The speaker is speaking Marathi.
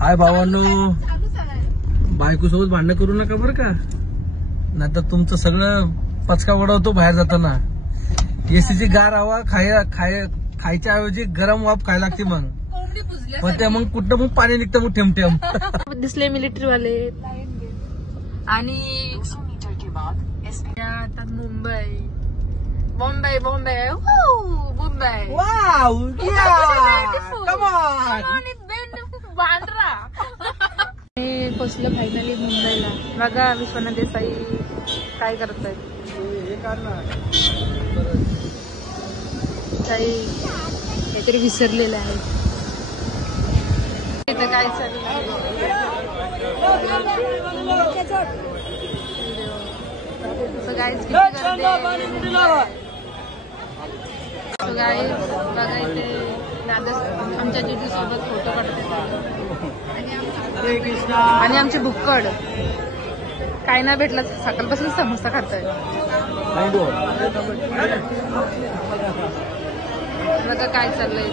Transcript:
हाय भावांनो, बायको सोबत भांडण करू नका बरं का, नाही तर तुमचं सगळं पचका उडवतो बाहेर जाताना. एसीची गार हवा खायच्या ऐवजी गरम वाफ खायला लागते. मग ते मग कुठं मग पाणी निघतं मग ठेमठेम. दिसले मिलिटरी वाले आणि आता मुंबई बॉम्बे बॉम्बे मुंबई बांद्रा. पोचलं फायनली मुंबईला. बघा विश्वनाथ देसाई काय करताय. काही काहीतरी विसरलेलं आहे. इथं काय चाललंय गाईज बघा इथे आमच्या जिजू सोबत फोटो काढतात आणि आमचे भुक्कड काय ना भेटला सकाळपासून समोसा खाताय. बघा काय चाललंय.